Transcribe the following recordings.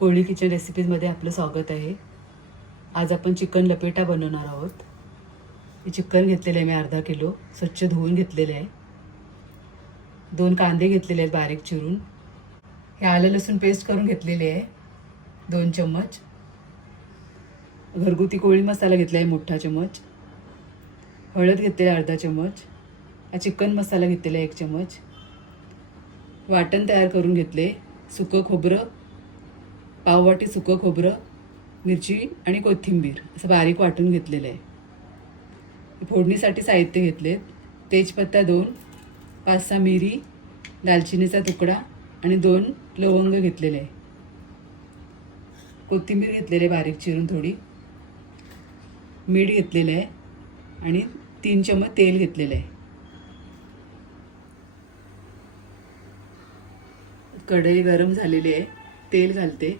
कोळी kitchen रेसिपीजमध्ये आपलं स्वागत आहे. आज आपण चिकन लपेटा बनवणार आहोत. हे चिकन घेतलेलं आहे मी अर्धा किलो, स्वच्छ धुवून घेतलेले आहे. 2 कांदे घेतलेले आहेत बारीक चिरून. हे आलं लसूण पेस्ट करून घेतलेले आहे 2 चम्मच. घरगुती कोळी मसाला घेतला आहे मोठा चम्मच. हळद घेतलेला अर्धा चम्मच. हा चिकन मसाला घेतलेला 1 चम्मच. वाटण तयार करून घेतले. सुकं खोबरं, पाववाटी सुकं खोबरं, मिरची आणि कोथिंबीर असं बारीक वाटून घेतलेलं आहे. फोडणीसाठी साहित्य घेतलेत. तेजपत्ता 2, 5-6 मिरी, दालचिनीचा तुकडा आणि 2 लवंग घेतलेले आहे. कोथिंबीर घेतलेले बारीक चिरून थोडी. मीठ घेतलेलं आहे आणि 3 चम्मच तेल घेतलेलं आहे. कढई गरम झालेली आहे. तेल घालते.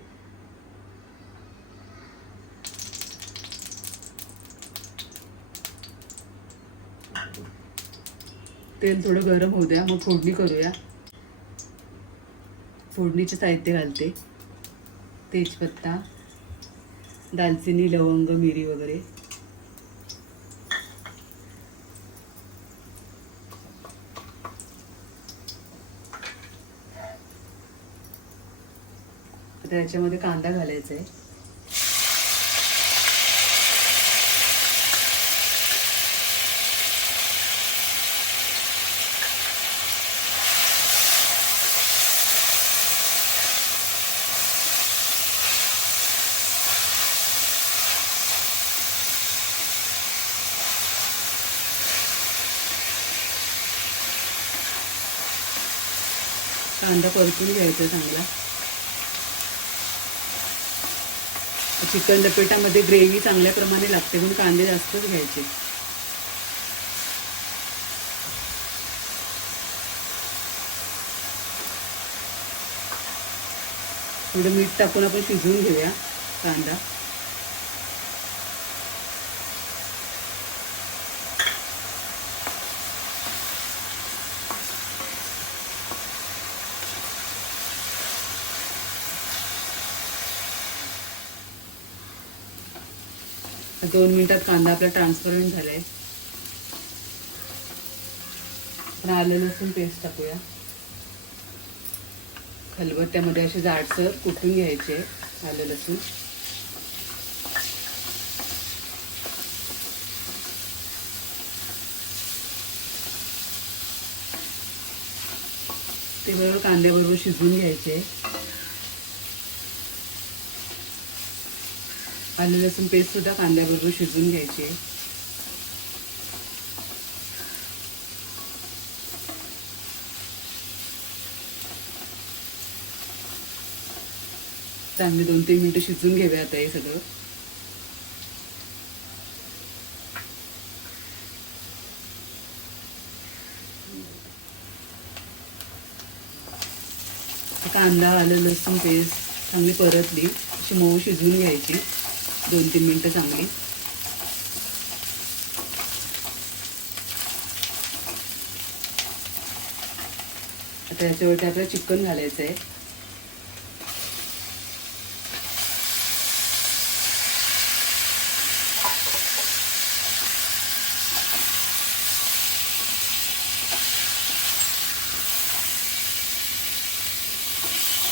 तेल थोडं गरम होऊ द्या, मग फोडणी करूया. फोडणीचे साहित्य घालते. तेजपत्ता, दालचिनी, लवंग, मिरी वगैरे. आता याच्यामध्ये कांदा घालायचा आहे. कांदा परतून घ्यायचा चांगला. चिकन लपेटामध्ये ग्रेव्ही चांगल्या प्रमाणे लागते म्हणून कांदे जास्तच घ्यायचे. थोडं मीठ टाकून आपण शिजवून घेऊया कांदा. आता 2 मिनिटात कांदा आपला ट्रान्सपरंट झालाय. आपण आलं लसूण पेस्ट टाकूया. खलबत्त्यामध्ये असे जाडसर कुटून घ्यायचे आलं लसूण. ते बरोबर कांद्याबरोबर शिजवून घ्यायचे. आलं लसूण पेस्ट सुद्धा कांद्याबरोबर शिजवून घ्यायची. चांगली 2-3 मिनिटं शिजवून घेऊया आता हे सगळं. कांदा आलं लसूण पेस्ट चांगली परतली, अशी मऊ शिजवून घ्यायची 2-3 मिनिटं चांगली. आता याच्यावरती आपल्याला चिकन घालायचं आहे.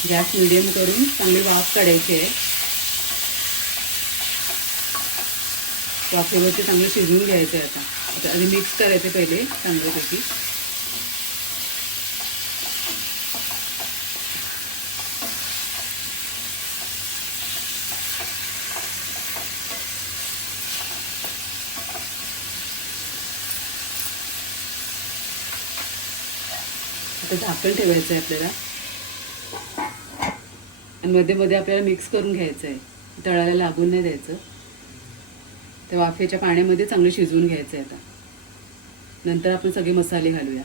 गॅस मिडियम करून चांगली वाफ काढायची आहे. वाफेवरती चांगलं शिजवून घ्यायचं आहे. आता आधी मिक्स करायचं पहिले चांगल्यापैकी. आता झाकण ठेवायचं आहे आपल्याला आणि मध्ये मध्ये आपल्याला मिक्स करून घ्यायचं आहे. तळाला लागून नाही द्यायचं. त्या वाफेच्या पाण्यामध्ये चांगलं शिजवून घ्यायचं आहे. आता नंतर आपण सगळे मसाले घालूया.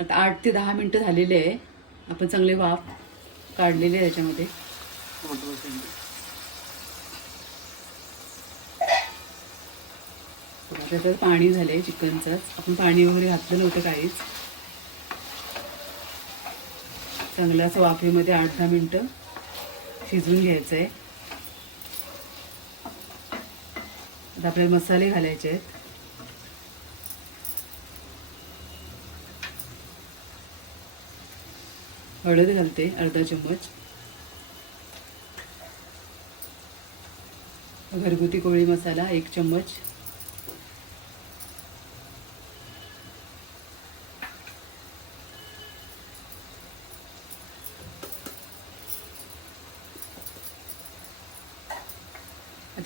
आता 8 ते 10 मिनिटं झालेले आहे. आपण चांगले वाफ काढलेले आहे याच्यामध्ये. त्याच्यात पाणी झालंय चिकनचंच. आपण पाणी वगैरे घातलं नव्हतं काहीच. चांगलं असं वाफेमध्ये 8-10 मिनटं शिजवून घ्यायचं आहे. आता आपल्याला मसाले घालायचे आहेत. हळद घालते अर्धा चम्मच, घरगुती कोळी मसाला 1 चम्मच,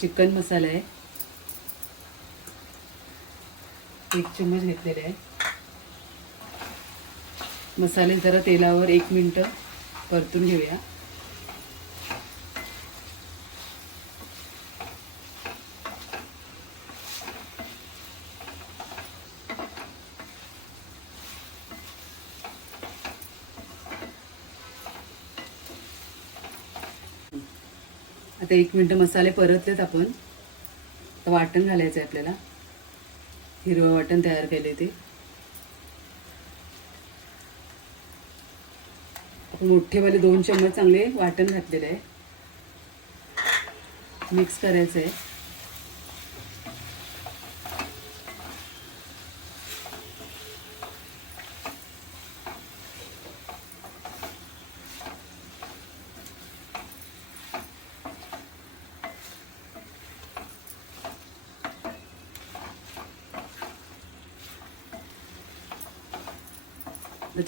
चिकन मसाला आहे 1 चम्मच घेतलेला आहे. मसाले जरा तेलावर 1 मिनिट परतून घेऊया. आता 1 मिनिट मसाले परतलेत आपण. आता वाटण घालायचं आहे आपल्याला. हिरवं वाटण तयार केले ते आपण मोठेवाले 2 चम्मच चांगले वाटण घातलेले आहे. मिक्स करायचं आहे.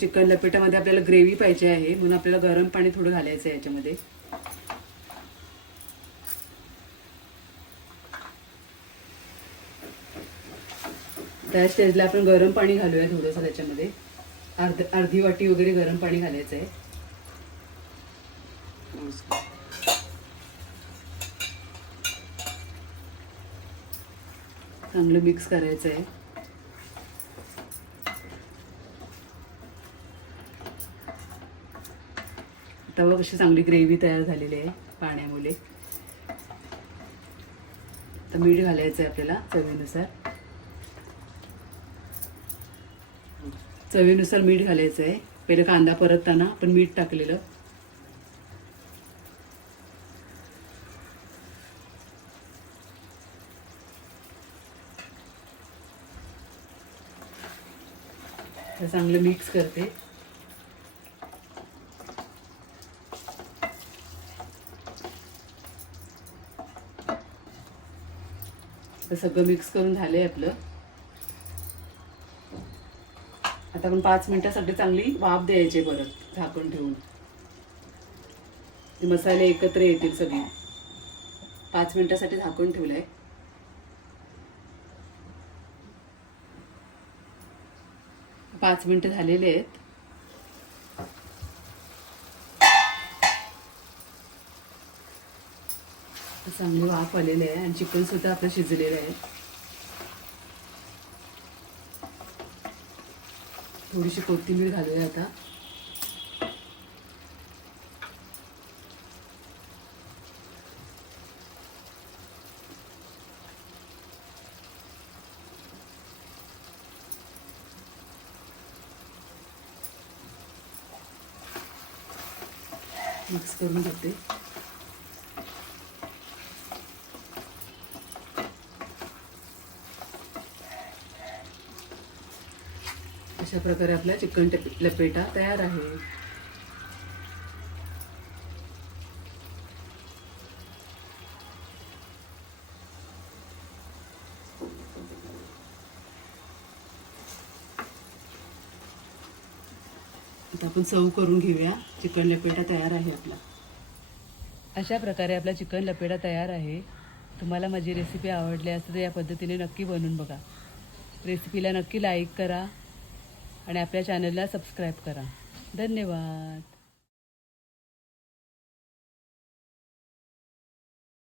चिकन लपेटामध्ये आपल्याला ग्रेव्ही पाहिजे आहे म्हणून आपल्याला गरम पाणी थोडं घालायचं आहे याच्यामध्ये. त्या स्टेजला आपण गरम पाणी घालूया थोडंसं त्याच्यामध्ये. अर्धी वाटी वगैरे गरम पाणी घालायचं आहे. चांगलं मिक्स करायचं आहे. तवा कशी चांगली ग्रेव्ही तयार झालेली आहे पाण्यामुळे. तर मीठ घालायचं आहे आपल्याला चवीनुसार. चवीनुसार मीठ घालायचं आहे. पहिले कांदा परतताना आपण मीठ टाकलेलं. तर चांगलं मिक्स करते. तर सगळं मिक्स करून झालंय आपलं. आता आपण 5 मिनिटासाठी चांगली वाफ द्यायची परत झाकून ठेवून. ते मसाले एकत्र येतील सगळे. 5 मिनिटासाठी झाकून ठेवलंय. पाच मिनिटं झालेले आहेत. चांगली वाफ आलेली आहे आणि चिकन सुद्धा आपलं शिजलेलं आहे. थोडीशी कोथिंबीर घालूया आता. मिक्स करून घेते. अशा प्रकारे आपला चिकन लपेटा तयार आहे. आता आपण सर्व करून घेऊया. चिकन लपेटा तयार आहे आपला. अशा प्रकारे आपला चिकन लपेटा तयार आहे. तुम्हाला माझी रेसिपी आवडली असेल तर या पद्धतीने नक्की बनवून बघा. रेसिपीला नक्की लाईक करा आणि आपल्या चॅनलला सबस्क्राईब करा. धन्यवाद.